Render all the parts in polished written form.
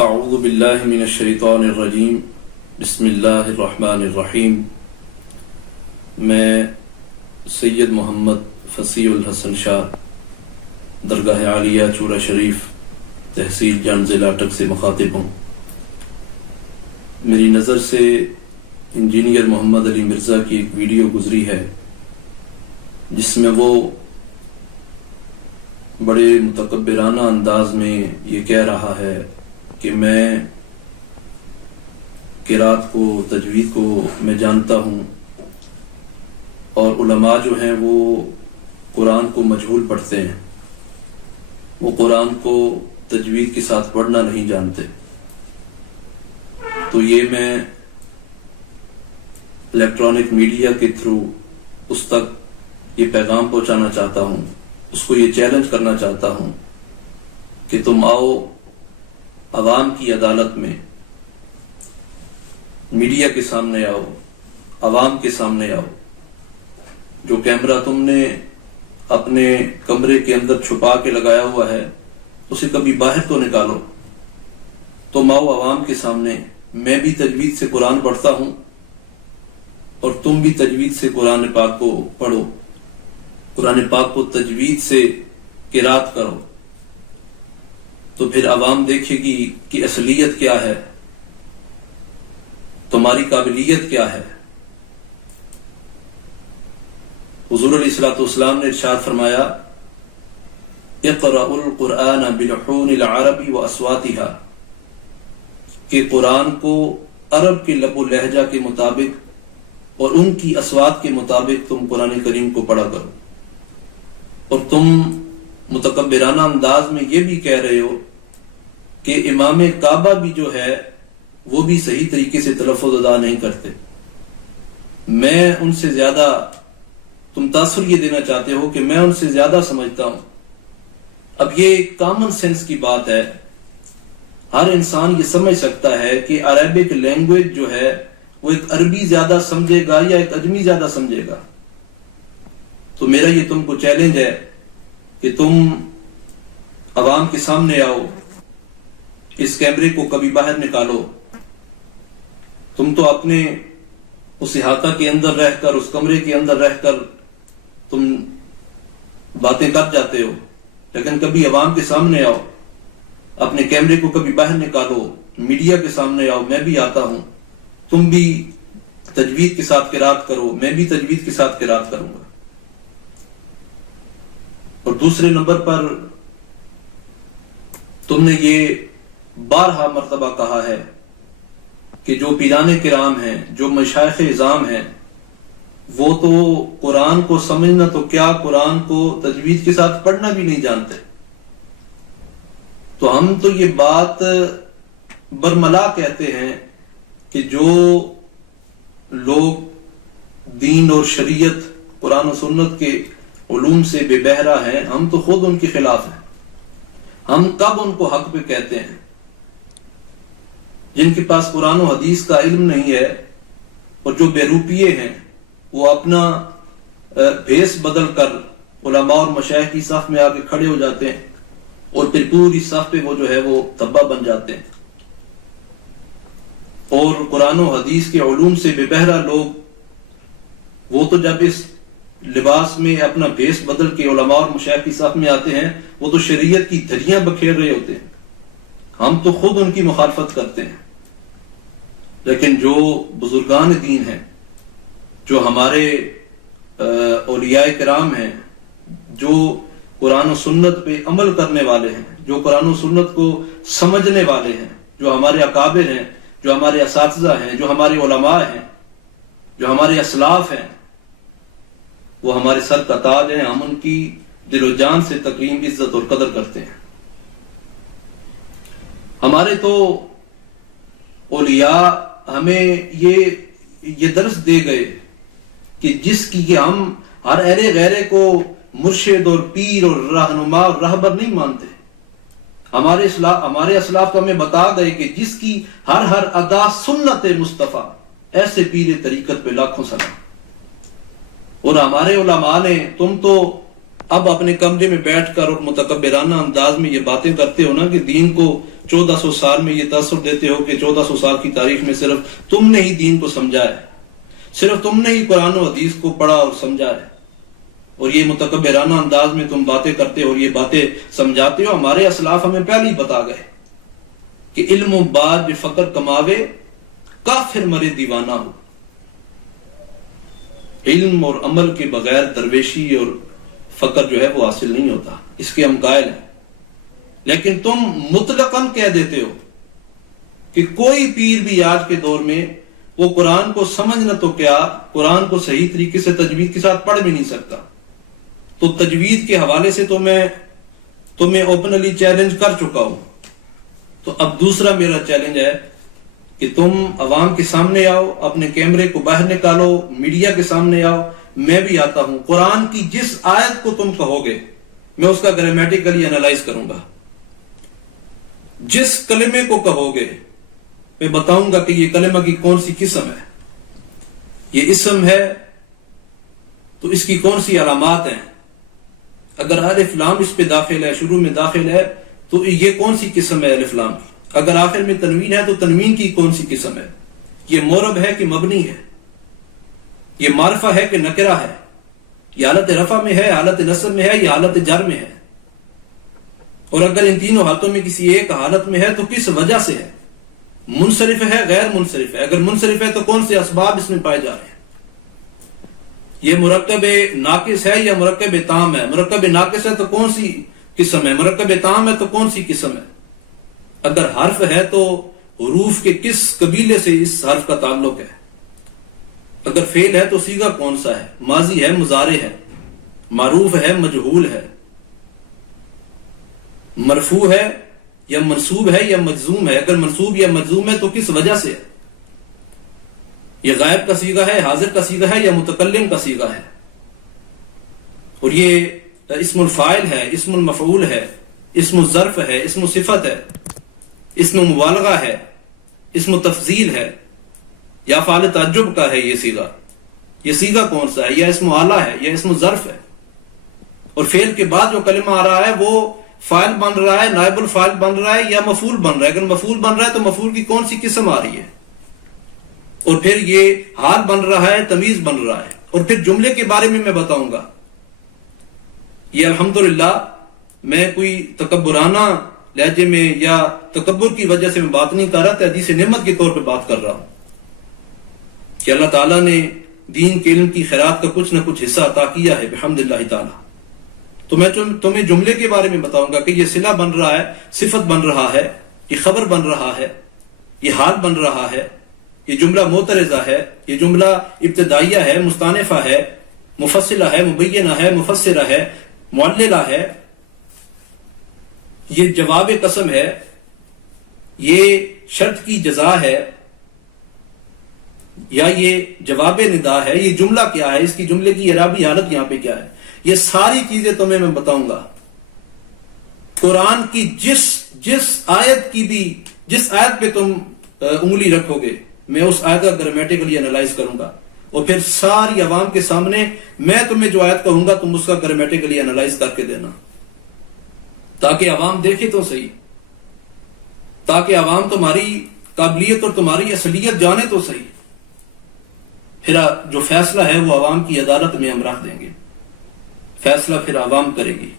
اعوذ باللہ من الشیطان الرجیم بسم اللہ الرحمن الرحیم۔ میں سید محمد فصیح الحسن شاہ درگاہ عالیہ چورا شریف تحصیل جان ضلع اٹک سے مخاطب ہوں۔ میری نظر سے انجینئر محمد علی مرزا کی ایک ویڈیو گزری ہے جس میں وہ بڑے متکبرانہ انداز میں یہ کہہ رہا ہے کہ میں قرات کو تجوید کو میں جانتا ہوں، اور علماء جو ہیں وہ قرآن کو مجہول پڑھتے ہیں، وہ قرآن کو تجوید کے ساتھ پڑھنا نہیں جانتے۔ تو یہ میں الیکٹرانک میڈیا کے تھرو اس تک یہ پیغام پہنچانا چاہتا ہوں، اس کو یہ چیلنج کرنا چاہتا ہوں کہ تم آؤ عوام کی عدالت میں، میڈیا کے سامنے آؤ، عوام کے سامنے آؤ۔ جو کیمرہ تم نے اپنے کمرے کے اندر چھپا کے لگایا ہوا ہے اسے کبھی باہر تو نکالو۔ تم آؤ عوام کے سامنے، میں بھی تجوید سے قرآن پڑھتا ہوں اور تم بھی تجوید سے قرآن پاک کو پڑھو، قرآن پاک کو تجوید سے قرات کرو، تو پھر عوام دیکھے گی کہ اصلیت کیا ہے، تمہاری قابلیت کیا ہے۔ حضور علیہ الصلوۃ والسلام نے ارشاد فرمایا، اقرأوا القرآن بلحون العرب واصواتها، کہ قرآن کو عرب کے لب و لہجہ کے مطابق اور ان کی اصوات کے مطابق تم قرآن کریم کو پڑھا کرو۔ اور تم متکبرانہ انداز میں یہ بھی کہہ رہے ہو کہ امام کعبہ بھی جو ہے وہ بھی صحیح طریقے سے تلفظ ادا نہیں کرتے۔ میں ان سے زیادہ، تم تاثر یہ دینا چاہتے ہو کہ میں ان سے زیادہ سمجھتا ہوں۔ اب یہ ایک کامن سینس کی بات ہے، ہر انسان یہ سمجھ سکتا ہے کہ عربک لینگویج جو ہے وہ ایک عربی زیادہ سمجھے گا یا ایک اجمی زیادہ سمجھے گا۔ تو میرا یہ تم کو چیلنج ہے کہ تم عوام کے سامنے آؤ، اس کیمرے کو کبھی باہر نکالو۔ تم تو اپنے اس احاطہ کے اندر رہ کر، اس کمرے کے اندر رہ کر تم باتیں کر جاتے ہو، لیکن کبھی عوام کے سامنے آؤ، اپنے کیمرے کو کبھی باہر نکالو، میڈیا کے سامنے آؤ۔ میں بھی آتا ہوں، تم بھی تجوید کے ساتھ قرات کرو، میں بھی تجوید کے ساتھ قرات کروں گا۔ اور دوسرے نمبر پر تم نے یہ بارہا مرتبہ کہا ہے کہ جو پیران کرام ہیں، جو مشائخ اعظام ہیں، وہ تو قرآن کو سمجھنا تو کیا، قرآن کو تجوید کے ساتھ پڑھنا بھی نہیں جانتے۔ تو ہم تو یہ بات برملا کہتے ہیں کہ جو لوگ دین اور شریعت، قرآن و سنت کے علوم سے بے بہرا ہیں، ہم تو خود ان کے خلاف ہیں۔ ہم کب ان کو حق پہ کہتے ہیں؟ جن کے پاس قرآن و حدیث کا علم نہیں ہے اور جو بے روپیے ہیں، وہ اپنا بھیس بدل کر علماء اور مشائخ کی صف میں آ کے کھڑے ہو جاتے ہیں اور پھر پوری صف پہ وہ جو ہے وہ دھبا بن جاتے ہیں۔ اور قرآن و حدیث کے علوم سے بے بہرا لوگ، وہ تو جب اس لباس میں اپنا بھیس بدل کے علماء اور مشائخ کی صف میں آتے ہیں، وہ تو شریعت کی دھجیاں بکھیر رہے ہوتے ہیں۔ ہم تو خود ان کی مخالفت کرتے ہیں۔ لیکن جو بزرگان دین ہیں، جو ہمارے اولیاء کرام ہیں، جو قرآن و سنت پہ عمل کرنے والے ہیں، جو قرآن و سنت کو سمجھنے والے ہیں، جو ہمارے اکابر ہیں، جو ہمارے اساتذہ ہیں، جو ہمارے علماء ہیں، جو ہمارے اسلاف ہیں، وہ ہمارے سر کا تاج ہیں۔ ہم ان کی دل و جان سے تکریم، عزت اور قدر کرتے ہیں۔ ہمارے تو اولیاء ہمیں یہ درس دے گئے کہ جس کی کہ ہم ہر اہل غیرے کو مرشد اور پیر اور رہنما اور رہبر نہیں مانتے۔ ہمارے اسلاف تو ہمیں بتا گئے کہ جس کی ہر ادا سنت مصطفیٰ، ایسے پیر طریقت پہ لاکھوں سلام۔ اور ہمارے علماء نے، تم تو اب اپنے کمرے میں بیٹھ کر اور متکبرانہ انداز میں یہ باتیں کرتے ہو نا کہ دین کو 1400 سال میں یہ تاثر دیتے ہو کہ 1400 سال کی تاریخ میں صرف تم نے ہی دین کو سمجھا ہے، صرف تم نے ہی قرآن و حدیث کو پڑھا اور سمجھا ہے، اور یہ متکبرانہ انداز میں تم باتیں کرتے ہو اور یہ باتیں سمجھاتے ہو۔ ہمارے اسلاف ہمیں پہلے ہی بتا گئے کہ علم و بعد فقر کماوے کافر مرے دیوانہ ہو۔ علم اور عمل کے بغیر درویشی اور فقر جو ہے وہ حاصل نہیں ہوتا، اس کے ہم قائل ہیں۔ لیکن تم مطلقاً کہہ دیتے ہو کہ کوئی پیر بھی آج کے دور میں وہ قرآن کو سمجھنا تو کیا، قرآن کو صحیح طریقے سے تجوید کے ساتھ پڑھ بھی نہیں سکتا۔ تو تجوید کے حوالے سے تو میں تمہیں اوپنلی چیلنج کر چکا ہوں۔ تو اب دوسرا میرا چیلنج ہے کہ تم عوام کے سامنے آؤ، اپنے کیمرے کو باہر نکالو، میڈیا کے سامنے آؤ، میں بھی آتا ہوں، قرآن کی جس آیت کو تم کہو گے میں اس کا گرامیٹیکلی انالائز کروں گا، جس کلمے کو کہو گے میں بتاؤں گا کہ یہ کلمہ کی کون سی قسم ہے، یہ اسم ہے تو اس کی کون سی علامات ہیں، اگر الف لام اس پہ داخل ہے، شروع میں داخل ہے تو یہ کون سی قسم ہے الف لام کی، اگر آخر میں تنوین ہے تو تنوین کی کون سی قسم ہے، یہ معرب ہے کہ مبنی ہے، یہ معرفہ ہے کہ نکرہ ہے، یہ حالت رفع میں ہے، حالت نصب میں ہے، یہ حالت جر میں ہے، اور اگر ان تینوں حالتوں میں کسی ایک حالت میں ہے تو کس وجہ سے ہے، منصرف ہے غیر منصرف ہے، اگر منصرف ہے تو کون سے اسباب اس میں پائے جا رہے ہیں، یہ مرکب ناقص ہے یا مرکب تام ہے، مرکب ناقص ہے تو کون سی قسم ہے، مرکب تام ہے تو کون سی قسم ہے، اگر حرف ہے تو حروف کے کس قبیلے سے اس حرف کا تعلق ہے، اگر فعل ہے تو صیغہ کون سا ہے، ماضی ہے مضارع ہے، معروف ہے مجہول ہے، مرفوع ہے یا منصوب ہے یا مجزوم ہے، اگر منصوب یا مجزوم ہے تو کس وجہ سے ہے، یہ غائب کا صیغہ ہے، حاضر کا صیغہ ہے یا متکلم کا صیغہ ہے، اور یہ اسم الفاعل ہے، اسم المفعول ہے، اسم الظرف ہے، اسم صفت ہے، اسم مبالغہ ہے، اسم تفضیل ہے، یا فعل تعجب کا ہے، یہ صیغہ کون سا ہے، یا اسم آلہ ہے یا اسم ظرف ہے، اور فعل کے بعد جو کلمہ آ رہا ہے وہ فاعل بن رہا ہے، نائب الفاعل بن رہا ہے یا مفعول بن رہا ہے، اگر مفعول بن رہا ہے تو مفعول کی کون سی قسم آ رہی ہے، اور پھر یہ حال بن رہا ہے، تمیز بن رہا ہے، اور پھر جملے کے بارے میں بتاؤں گا۔ یہ الحمدللہ میں کوئی تکبرانہ لہجے میں یا تکبر کی وجہ سے میں بات نہیں کر رہا، تحدیث نعمت کے طور پہ بات کر رہا ہوں کہ اللہ تعالیٰ نے دین کے علم کی خیرات کا کچھ نہ کچھ حصہ عطا کیا ہے بحمداللہ تعالیٰ۔ تو میں تمہیں جملے کے بارے میں بتاؤں گا کہ یہ صلہ بن رہا ہے، صفت بن رہا ہے، یہ خبر بن رہا ہے، یہ حال بن رہا ہے، یہ جملہ معترضہ ہے، یہ جملہ ابتدائیہ ہے، مستانفہ ہے، مفصلہ ہے، مبینہ ہے، مفسرہ ہے، معللہ ہے، یہ جواب قسم ہے، یہ شرط کی جزا ہے، یا یہ جواب ندا ہے، یہ جملہ کیا ہے، اس کی جملے کی اعرابی حالت یہاں پہ کیا ہے، یہ ساری چیزیں تمہیں میں بتاؤں گا۔ قرآن کی جس آیت کی بھی، جس آیت پہ تم انگلی رکھو گے میں اس آیت کا گرامیٹیکلی انالائز کروں گا، اور پھر ساری عوام کے سامنے میں تمہیں جو آیت کہوں گا تم اس کا گرامیٹیکلی انالائز کر کے دینا، تاکہ عوام دیکھے تو صحیح، تاکہ عوام تمہاری قابلیت اور تمہاری اصلیت جانے تو صحیح، پھر جو فیصلہ ہے وہ عوام کی عدالت میں ہم رکھ دیں گے، فیصلہ پھر عوام کرے گی،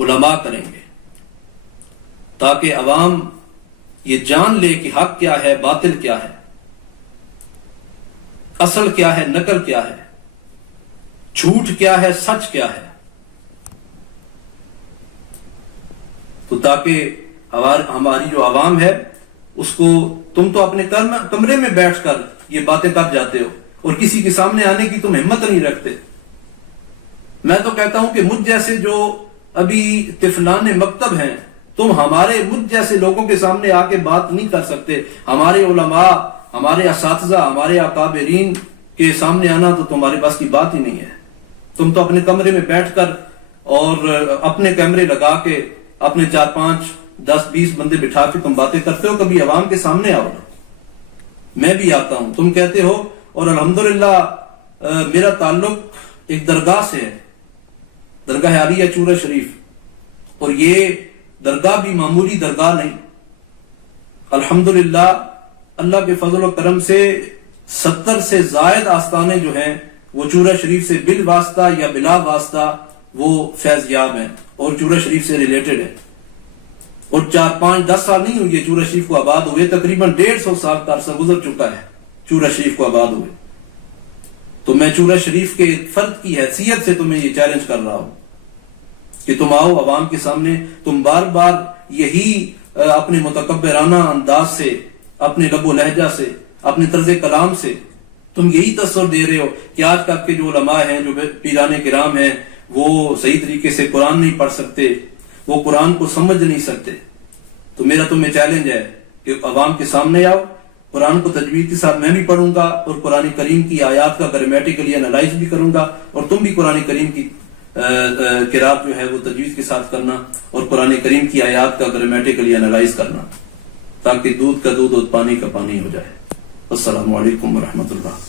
علماء کریں گے، تاکہ عوام یہ جان لے کہ حق کیا ہے، باطل کیا ہے، اصل کیا ہے، نقل کیا ہے، جھوٹ کیا ہے، سچ کیا ہے، تو تاکہ ہماری جو عوام ہے اس کو، تم تو اپنے کمرے میں بیٹھ کر یہ باتیں کر جاتے ہو اور کسی کے سامنے آنے کی تم ہمت نہیں رکھتے۔ میں تو کہتا ہوں کہ مجھ جیسے جو ابھی طفلان مکتب ہیں، تم مجھ جیسے لوگوں کے سامنے آ کے بات نہیں کر سکتے، ہمارے علماء، ہمارے اساتذہ، ہمارے اکابرین کے سامنے آنا تو تمہارے پاس کی بات ہی نہیں ہے۔ تم تو اپنے کمرے میں بیٹھ کر اور اپنے کیمرے لگا کے اپنے 4 5 10 20 بندے بٹھا کے تم باتیں کرتے ہو، کبھی عوام کے سامنے آؤ نا۔ میں بھی آتا ہوں، تم کہتے ہو، اور الحمدللہ میرا تعلق ایک درگاہ سے ہے، درگاہ عالیہ چورہ شریف، اور یہ درگاہ بھی معمولی درگاہ نہیں۔ الحمدللہ اللہ کے فضل و کرم سے 70 سے زائد آستانے جو ہیں وہ چورہ شریف سے بالواسطہ یا بلا واسطہ وہ فیض یاب ہیں اور چورہ شریف سے ریلیٹڈ ہیں، اور 4 5 10 سال نہیں ہوئے چورہ شریف کو آباد ہوئے، تقریباً 150 سال کا عرصہ گزر چکا ہے چورہ شریف کو آباد ہوئے۔ تو میں چورہ شریف کے ایک فرد کی حیثیت سے تمہیں یہ چیلنج کر رہا ہوں کہ تم آؤ عوام کے سامنے، تم بار بار یہی اپنے متکبرانہ انداز سے، اپنے لب و لہجہ سے، اپنے طرز کلام سے تم یہی تصور دے رہے ہو کہ آج تک کے جو علماء ہیں، جو پیران کرام ہیں، وہ صحیح طریقے سے قرآن نہیں پڑھ سکتے، وہ قرآن کو سمجھ نہیں سکتے۔ تو میرا تمہیں چیلنج ہے کہ عوام کے سامنے آؤ، قرآن کو تجوید کے ساتھ میں بھی پڑھوں گا اور قرآن کریم کی آیات کا گرامیٹیکلی انالائز بھی کروں گا، اور تم بھی قرآن کریم کی قرات جو ہے وہ تجوید کے ساتھ کرنا اور قرآن کریم کی آیات کا گرامیٹیکلی انالائز کرنا، تاکہ دودھ کا دودھ اور پانی کا پانی ہو جائے۔ السلام علیکم ورحمۃ اللہ۔